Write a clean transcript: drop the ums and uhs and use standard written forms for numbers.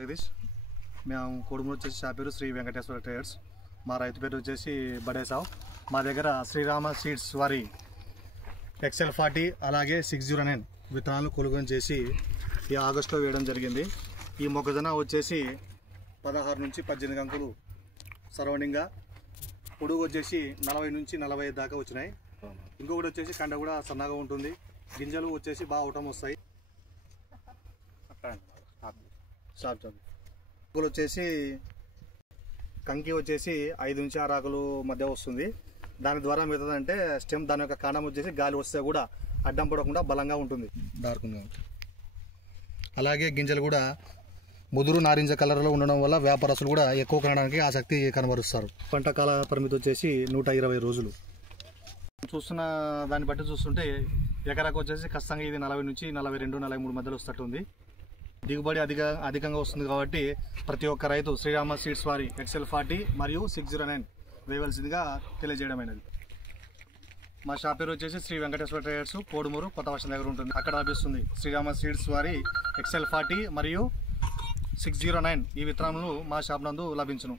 జగదీష్ మేము కొడుమూరు వచ్చేసి షాప్ పేరు శ్రీ వెంకటేశ్వర ట్రేడర్స్. మా రైతు పేరు వచ్చేసి బడేసావ్. మా దగ్గర శ్రీరామ సీడ్స్ వారి XL40 అలాగే 609 విత్తనాలు కొనుగోలు చేసి ఈ ఆగస్టులో వేయడం జరిగింది. ఈ మొక్కజొన్న వచ్చేసి 16 నుంచి 18 గంకులు సరౌండింగ్గా, పొడుగు వచ్చేసి 40 నుంచి 45 దాకా వచ్చినాయి. ఇంకొకటి వచ్చేసి కండ కూడా సన్నగా ఉంటుంది. గింజలు వచ్చేసి బాగా ఊటం వస్తాయి. స్టాప్ వచ్చేసి కంకి వచ్చేసి 5 నుంచి 6 ఆకులు మధ్య వస్తుంది. దాని ద్వారా మిగతాదంటే స్టెమ్ దాని యొక్క కాండం వచ్చేసి గాలి వస్తే కూడా అడ్డం పడకుండా బలంగా ఉంటుంది. డార్క్గా అలాగే గింజలు కూడా ముదురు నారింజ కలర్లో ఉండడం వల్ల వ్యాపారస్తులు కూడా ఎక్కువ కొనడానికి ఆసక్తి కనబరుస్తారు. పంట కాల పరిమితి వచ్చేసి 120 రోజులు. చూస్తున్న దాన్ని బట్టి చూస్తుంటే ఎకరాకు వచ్చేసి ఖచ్చితంగా ఇది 40 నుంచి 42, 43 మధ్యలో వస్తుంది. దిగుబడి అధికంగా వస్తుంది కాబట్టి ప్రతి ఒక్క రైతు శ్రీరామ సీడ్స్ వారి XL40 మరియు 609 వేయవలసిందిగా తెలియజేయడమైనది. మా షాప్ పేరు వచ్చేసి శ్రీ వెంకటేశ్వర ట్రేడర్స్, కోడుమూరు కొత్త వర్షం దగ్గర ఉంటుంది. అక్కడ లభిస్తుంది శ్రీరామ సీడ్స్ వారి XL40 మరియు 609 ఈ విత్తనాలను మా షాప్ నందు లభించును.